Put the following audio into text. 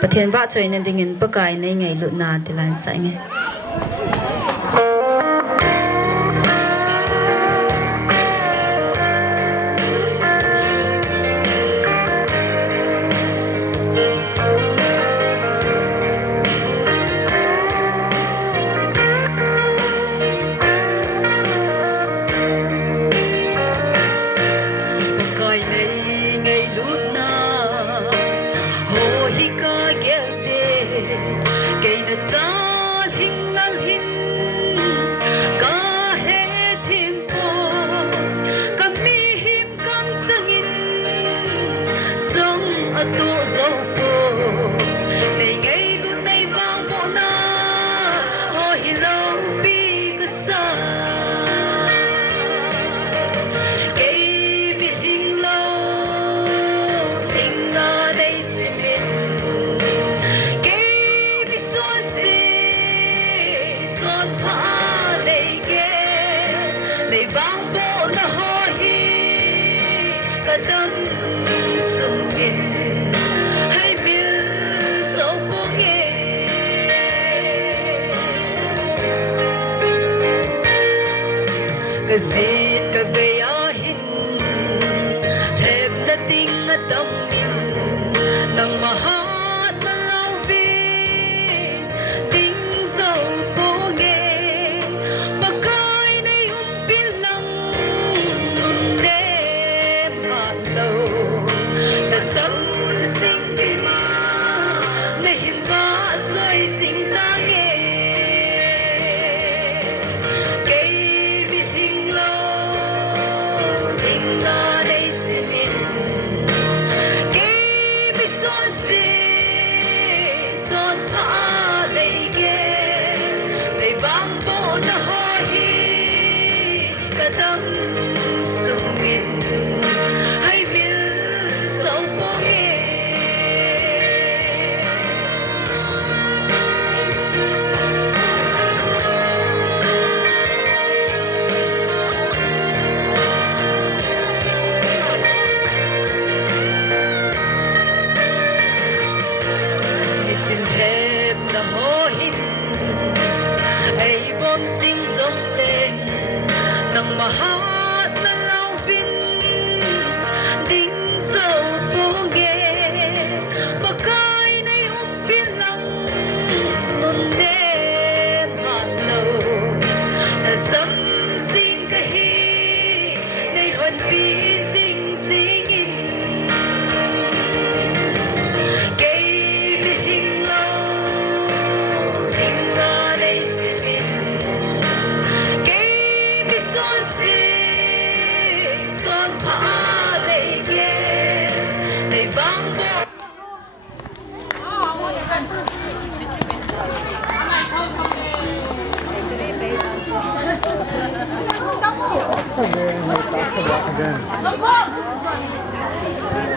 Pathian va choi na dingin pakai nei ngailutna tilan sa nge pakai nei ngailutna ho hi ka gelte kay na chal hing lal hin ka he thim po kami him kam changin song ato zo po nei ngay lut nei vang mo na ho hi lo pi ka sa kay mi hing lo hing ga nei simin kay mi chuan si chuan pha nei ge nei vang po na ho hi ka dam sung in hai mil zo po nge ka zit ka ve a hin hep na ting at amin nang mahat malawin ting zo po nge pakai nei umpilang nun nem halo la sam sing ma na hin ba choi sing ta nge kay mi hing lo hing ga nei simin kay mi chuan si chuan pha nei ge nei vang bo na ho hi ka dam sung in hai mil zo po nge nitin hep na ho hin ay bom sing zong leng nang mahat na lauvin ding zo po nge pakai nei umpilang nun nem halo na sam sing ka hi nei hon pi sing singin kay mi hing lo hing ga nei simin kay mi chuan si chuan pha nei ge nei vang bo Again.